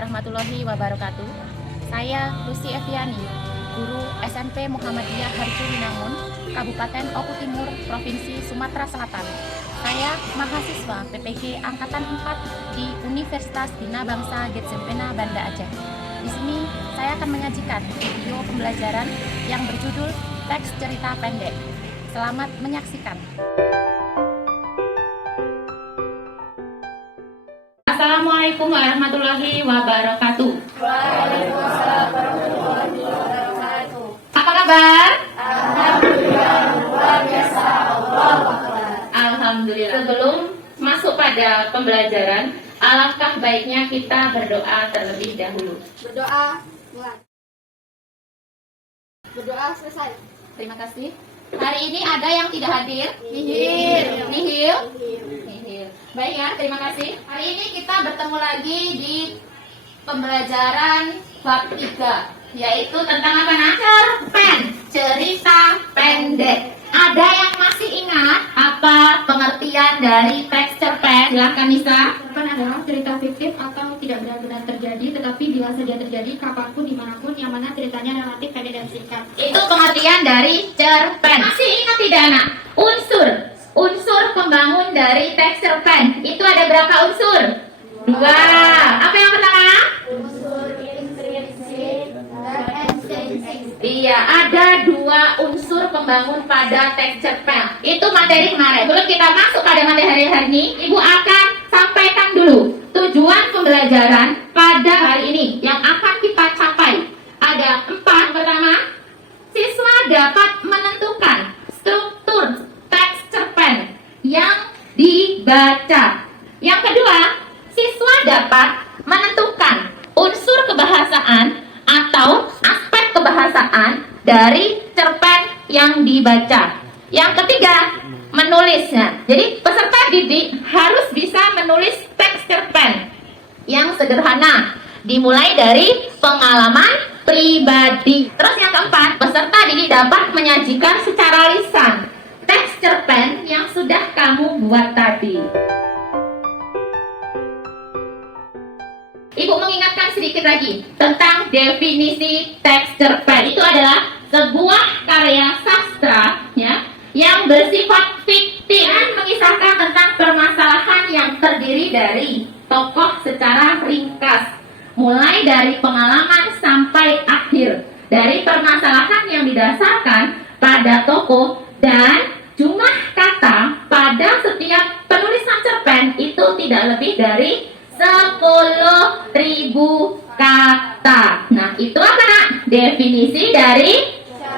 warahmatullahi wabarakatuh. Saya Lucy Eviani, guru SMP Muhammadiyah Harjo Winangun, Kabupaten Oku Timur, Provinsi Sumatera Selatan. Saya mahasiswa PPG Angkatan 4 di Universitas Bina Bangsa Getjempena Banda Aceh. Di sini saya akan menyajikan video pembelajaran yang berjudul Teks Cerita Pendek. Selamat menyaksikan. Assalamualaikum warahmatullahi wabarakatuh. Waalaikumsalam warahmatullahi wabarakatuh. Apa kabar? Alhamdulillah, luar biasa. Allahu Akbar. Alhamdulillah. Sebelum masuk pada pembelajaran, alangkah baiknya kita berdoa terlebih dahulu. Berdoa mulai. Berdoa selesai. Terima kasih. Hari ini ada yang tidak hadir? Nihil. Nihil? Nihil. Baik ya, terima kasih. Hari ini kita bertemu lagi di pembelajaran bab 3, yaitu tentang apa nak? Cerpen, cerita pendek. Ada yang masih ingat apa pengertian dari teks cerpen? Silahkan Nisa. Cerpen adalah cerita fiktif atau tidak benar-benar terjadi, tetapi bila saja terjadi kapanpun, dimanapun, yang mana ceritanya relatif pendek dan singkat. Itu pengertian dari cerpen. Masih ingat tidak nak? Unsur pembangun dari teks cerpen itu ada berapa unsur? 2. Apa yang pertama? Unsur intrinsik dan ekstrinsik. Iya, ada 2 unsur pembangun pada teks cerpen. Itu materi kemarin. Sebelum kita masuk pada materi hari ini, Ibu akan sampaikan dulu tujuan pembelajaran pada hari ini yang akan kita capai. Ada 4. Pertama, siswa dapat menentukan struktur teks cerpen yang dibaca. Yang kedua, siswa dapat menentukan unsur kebahasaan atau aspek kebahasaan dari cerpen yang dibaca. Yang ketiga, menulisnya. Jadi peserta didik harus bisa menulis teks cerpen yang sederhana, dimulai dari pengalaman pribadi. Terus yang keempat, peserta didik dapat menyajikan secara lisan teks cerpen yang sudah kamu buat tadi. Ibu mengingatkan sedikit lagi tentang definisi teks cerpen. Itu adalah sebuah karya sastra ya, yang bersifat fiktif dan mengisahkan tentang permasalahan yang terdiri dari tokoh secara ringkas, mulai dari pengalaman sampai akhir, dari permasalahan yang didasarkan pada tokoh, dan jumlah kata pada setiap penulisan cerpen itu tidak lebih dari 10.000 kata. Nah, itu apa nak? Definisi dari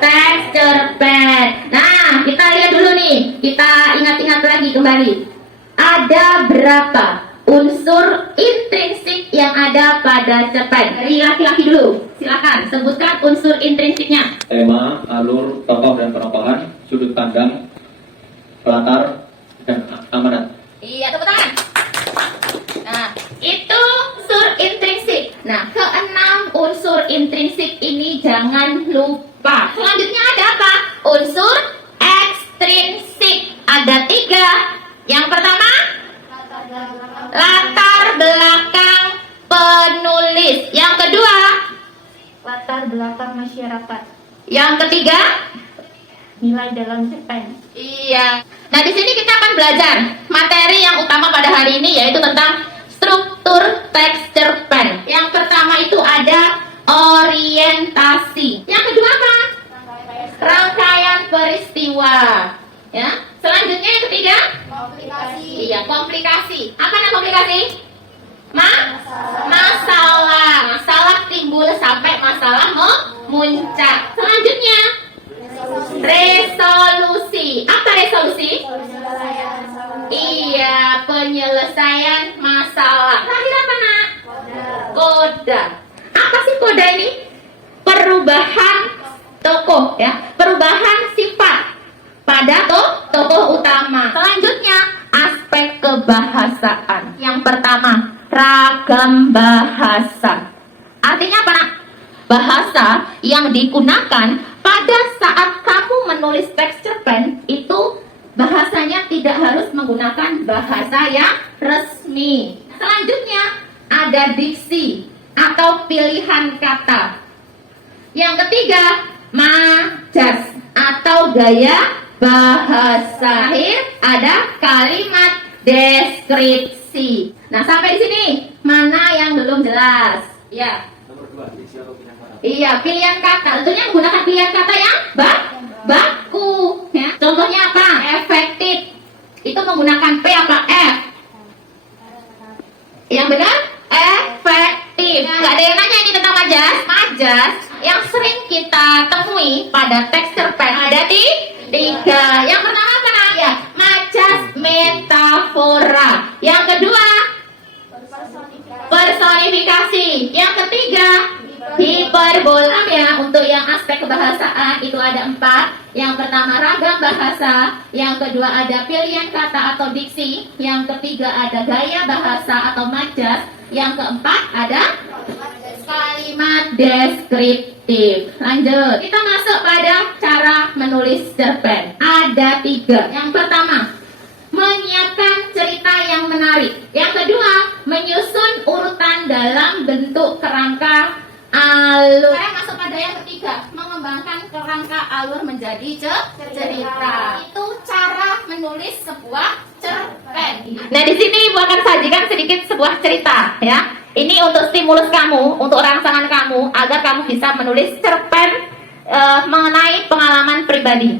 teks cerpen. Nah, kita lihat dulu nih. Kita ingat-ingat lagi kembali. Ada berapa unsur intrinsik yang ada pada cerpen? Dari laki-laki dulu. Silakan sebutkan unsur intrinsiknya. Tema, alur, tokoh dan penokohan, sudut pandang, latar, dan amanat. Iya, tepuk tangan. Nah, itu unsur intrinsik. Nah, keenam unsur intrinsik ini jangan lupa. Selanjutnya ada apa? Unsur ekstrinsik. Ada 3. Yang pertama, latar belakang penulis. Yang kedua, Latar belakang masyarakat, yang ketiga, nilai dalam cerpen. iya. Nah, di sini kita akan belajar materi yang utama pada hari ini, yaitu tentang struktur teks cerpen. Yang pertama itu ada orientasi. Yang kedua apa? Rangkaian peristiwa. Ya. Selanjutnya yang ketiga? Komplikasi. Iya, komplikasi. Apa nama komplikasi? Masalah. Masalah timbul sampai masalah memuncak. Selanjutnya, resolusi. Apa resolusi? Iya, penyelesaian masalah. Terakhir apa nak? Koda. Apa sih koda ini? Perubahan tokoh ya, perubahan sifat pada tokoh utama. Selanjutnya, aspek kebahasaan. Yang pertama, ragam bahasa. Artinya apa nak? Bahasa yang digunakan pada saat kamu menulis teks cerpen itu bahasanya tidak harus menggunakan bahasa yang resmi. Selanjutnya ada diksi. atau pilihan kata. Yang ketiga, majas atau gaya bahasa. Terakhir ada kalimat deskripsi. Nah, sampai di sini mana yang belum jelas? Ya. Nomor 2, diksi atau pilihan kata. Iya, pilihan kata. Tentunya menggunakan pilihan kata yang baku. Ya. Contohnya apa? Efektif. Itu menggunakan P apa F? Yang benar? Efektif. Nggak ada yang nanya ini tentang majas. Majas yang sering kita temui pada teks cerpen ada tiga. Yang pertama apa nak? Ya, majas metafora. Yang kedua, personifikasi. Yang ketiga, hiperbola. Ya, untuk yang aspek kebahasaan itu ada 4. Yang pertama ragam bahasa, yang kedua ada pilihan kata atau diksi, yang ketiga ada gaya bahasa atau majas, yang keempat ada kalimat deskriptif. Lanjut, kita masuk pada cara menulis cerpen. Ada 3. Yang pertama, menyiapkan cerita yang menarik. Yang kedua, menyusun urutan dalam bentuk kerangka alur. Sekarang masuk pada yang ketiga, mengembangkan kerangka alur menjadi cerita. Itu cara menulis sebuah cerpen. Nah, di sini Ibu akan sajikan sedikit sebuah cerita, ya. Ini untuk stimulus kamu, untuk rangsangan kamu agar kamu bisa menulis cerpen mengenai pengalaman pribadi.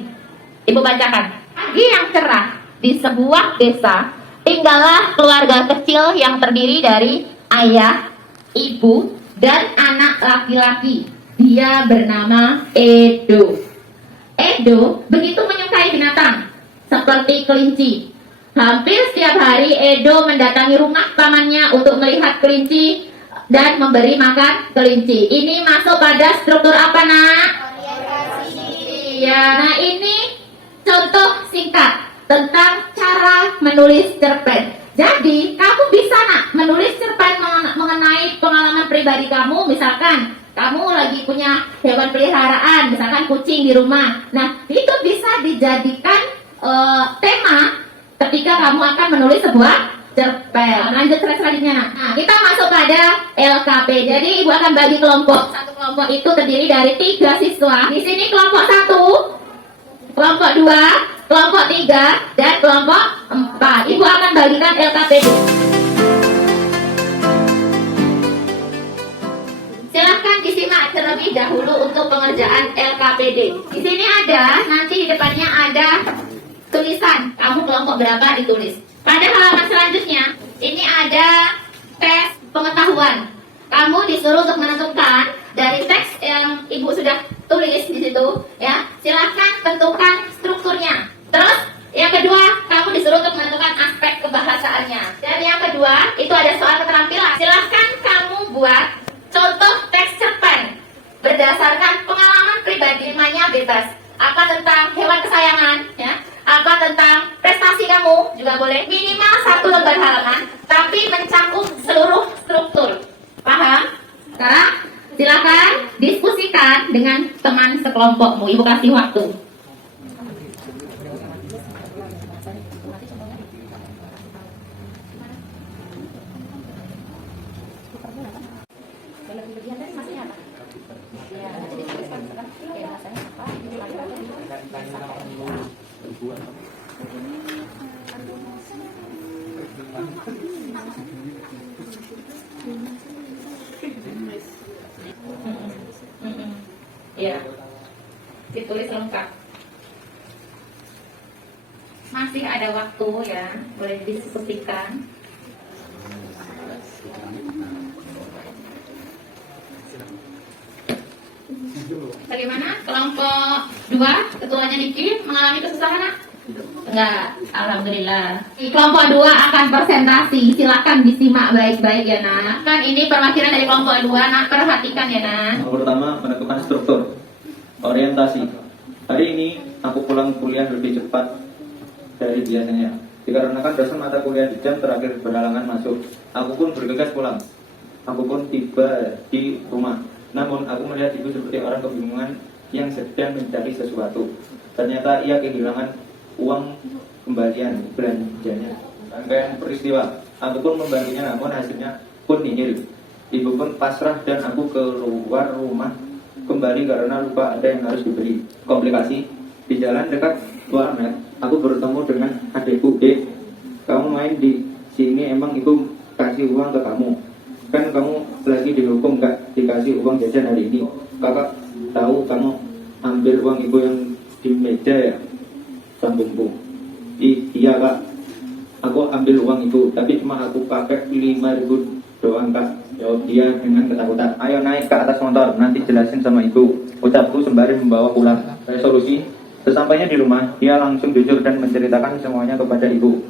Ibu bacakan. Pagi yang cerah di sebuah desa, tinggallah keluarga kecil yang terdiri dari ayah, ibu, dan anak laki-laki. Dia bernama Edo. Edo begitu menyukai binatang seperti kelinci. Hampir setiap hari Edo mendatangi rumah pamannya untuk melihat kelinci dan memberi makan kelinci. Ini masuk pada struktur apa nak? Iya. Nah, ini contoh singkat tentang cara menulis cerpen. Jadi, kamu bisa nak menulis cerpen mengenai pengalaman pribadi kamu. Misalkan, kamu lagi punya hewan peliharaan, misalkan kucing di rumah. Nah, itu bisa dijadikan tema ketika kamu akan menulis sebuah cerpen. Lanjut slide selanjutnya nak. Nah, kita masuk pada LKP. Jadi, Ibu akan bagi kelompok. Satu kelompok itu terdiri dari 3 siswa. Di sini kelompok 1, kelompok 2, kelompok 3, dan kelompok 4. Ibu akan bagikan LKPD. Silahkan disimak terlebih dahulu untuk pengerjaan LKPD. Di sini ada, nanti di depannya ada tulisan. Kamu kelompok berapa ditulis. Pada halaman selanjutnya, ini ada tes pengetahuan. Kamu disuruh untuk menentukan dari teks yang Ibu sudah tulis di situ, ya. Silahkan tentukan strukturnya. Terus yang kedua, kamu disuruh untuk menentukan aspek kebahasaannya. Dan yang kedua, itu ada soal keterampilan. Silahkan kamu buat contoh teks cerpen berdasarkan pengalaman pribadi, temanya bebas. Apa tentang hewan kesayangan, ya? Apa tentang prestasi kamu juga boleh. Minimal 1 lembar halaman, tapi mencakup seluruh struktur. Paham? Sekarang silakan diskusikan dengan teman sekelompokmu. Ibu kasih waktu. Ya, ditulis lengkap. Masih ada waktu ya, boleh didiskusikan. Bagaimana? Kelompok 2, ketuanya Niki, mengalami kesusahan nak? Enggak, alhamdulillah. Kelompok 2 akan presentasi, silakan disimak baik-baik ya nak. Kan ini perwakilan dari kelompok 2, nak perhatikan ya nak. Yang pertama, menentukan struktur. Orientasi. Hari ini aku pulang kuliah lebih cepat dari biasanya. Dikarenakan dosen mata kuliah di jam terakhir berhalangan masuk. Aku pun bergegas pulang. Aku pun tiba di rumah. Namun aku melihat ibu seperti orang kebingungan yang sedang mencari sesuatu. Ternyata ia kehilangan uang kembalian belanjanya. Rangkaian peristiwa. Aku pun membantunya, namun hasilnya pun nihil. Ibu pun pasrah dan aku keluar rumah kembali karena lupa ada yang harus dibeli. Komplikasi, di jalan dekat warnet, aku bertemu dengan adikku. Dek, kamu main di sini emang ibu kasih uang ke kamu? Kan kamu lagi dihukum gak dikasih uang jajan hari ini. Kakak tahu kamu ambil uang ibu yang di meja ya? Sambungku. Iya kak, aku ambil uang ibu, tapi cuma aku pakai 5.000 doang kak. Jawab dia dengan ketakutan. Ayo naik ke atas motor, nanti jelasin sama ibu, ucapku sembari membawa pulang. Resolusi, sesampainya di rumah, dia langsung jujur dan menceritakan semuanya kepada ibu.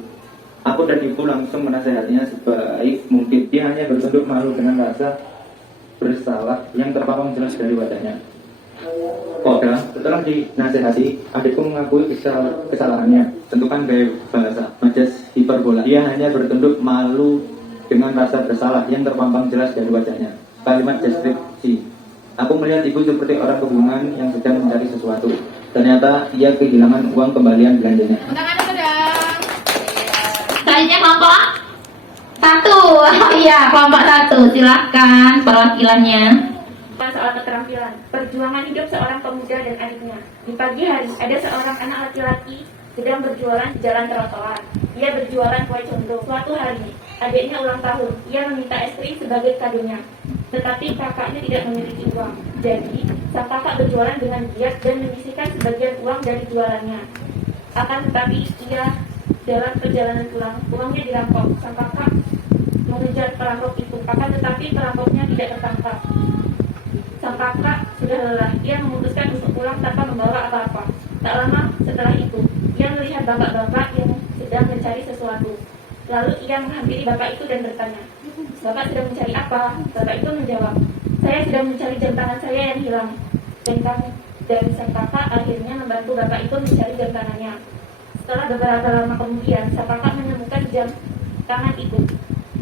Aku dan ibu langsung menasehatinya sebaik mungkin. Dia hanya bertunduk malu dengan rasa bersalah yang terpampang jelas dari wajahnya. Koda, setelah dinasehati, adikku mengakui kesalahannya. Tentukan gaya bahasa, majas hiperbola. Dia hanya bertunduk malu dengan rasa bersalah yang terpampang jelas dari wajahnya. Kalimat deskripsi. Aku melihat ibu seperti orang kebingungan yang sedang mencari sesuatu. Ternyata ia kehilangan uang kembalian belanjanya. Selanjutnya kelompok 1. Oh iya, kelompok 1. Silahkan perwakilannya. Soal keterampilan, perjuangan hidup seorang pemuda dan adiknya. Di pagi hari, ada seorang anak laki-laki sedang berjualan di jalan trotoar. Ia berjualan kue condong. Suatu hari, adiknya ulang tahun. Ia meminta es krim sebagai kadonya. Tetapi kakaknya tidak memiliki uang. Jadi, sang kakak berjualan dengan giat dan menyisihkan sebagian uang dari jualannya. Akan tetapi, ia dalam perjalanan pulang, uangnya dirampok. Sang kakak mengejar perampok itu. Akan tetapi, perampoknya tidak tertangkap. Sang kakak sudah lelah. Ia memutuskan untuk pulang tanpa membawa apa-apa. Tak lama setelah itu, ia melihat bapak-bapak yang sedang mencari sesuatu. Lalu ia menghampiri bapak itu dan bertanya, "Bapak sedang mencari apa?" Bapak itu menjawab, "Saya sedang mencari jam tangan saya yang hilang." Dan sang kakak akhirnya membantu bapak itu mencari jam tangannya. Setelah beberapa lama kemudian, sang kakak menemukan jam tangan itu.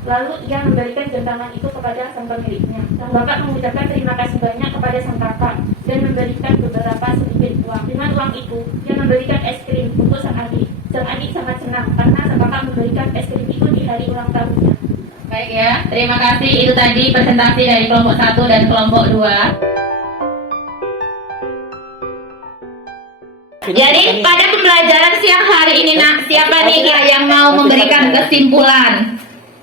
Lalu ia memberikan jam tangan itu kepada sang pemiliknya. Sang bapak mengucapkan terima kasih banyak kepada sang kakak dan memberikan beberapa sedikit uang. Dengan uang itu, ia memberikan es krim untuk sang adik. Sang adik sangat senang karena sang kakak memberikan es krim itu di hari ulang tahunnya. Baik ya, terima kasih. Itu tadi presentasi dari kelompok 1 dan kelompok 2. Jadi pada pembelajaran siang hari ini nak, siapa nih Kak yang mau memberikan kesimpulan?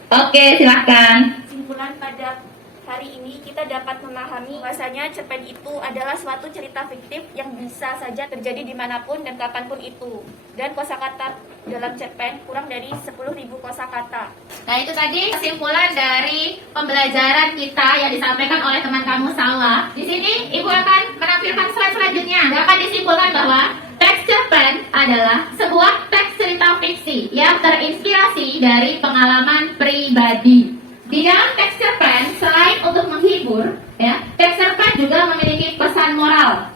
Oke, silahkan. Kesimpulan pada hari ini kita dapat memahami bahwasanya cerpen itu adalah suatu cerita fiktif yang bisa saja terjadi dimanapun dan kapanpun itu. Dan kosakata dalam cerpen kurang dari 10.000 kosakata. Nah itu tadi kesimpulan dari pembelajaran kita yang disampaikan oleh teman kamu Salwa. Di sini Ibu akan menampilkan slide selanjutnya. Dapat disimpulkan bahwa teks cerpen adalah sebuah teks cerita fiksi yang terinspirasi dari pengalaman pribadi. Di dalam teks cerpen, selain untuk menghibur, ya, teks cerpen juga memiliki pesan moral.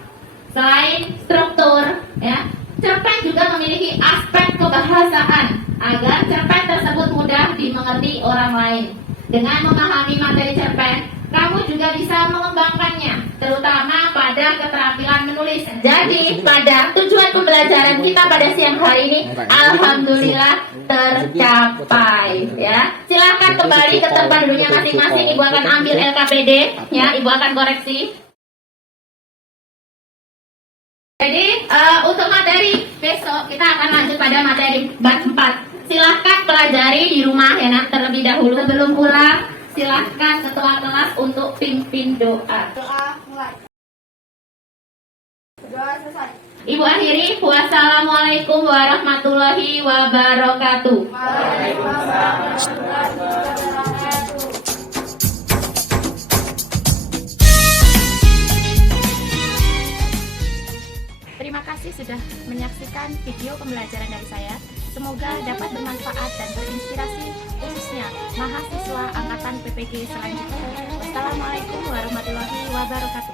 Selain struktur, ya, cerpen juga memiliki aspek kebahasaan agar cerpen tersebut mudah dimengerti orang lain. Dengan memahami materi cerpen, kamu juga bisa mengembangkannya, terutama pada keterampilan menulis. Jadi, pada tujuan pembelajaran kita pada siang hari ini, alhamdulillah tercapai. Ya, silakan kembali ke tempat duduknya masing-masing. Ibu akan ambil LKPD, ya, Ibu akan koreksi. Jadi, untuk materi besok kita akan lanjut pada materi bab 4. Silahkan pelajari di rumah ya nak terlebih dahulu. Sebelum pulang, silahkan ketua kelas untuk pimpin doa. Doa mulai. Doa selesai. Ibu akhiri, wassalamualaikum warahmatullahi wabarakatuh. Waalaikumsalam warahmatullahi wabarakatuh. Terima kasih sudah menyaksikan video pembelajaran dari saya. Semoga dapat bermanfaat dan berinspirasi khususnya mahasiswa angkatan PPG selanjutnya. Wassalamualaikum warahmatullahi wabarakatuh.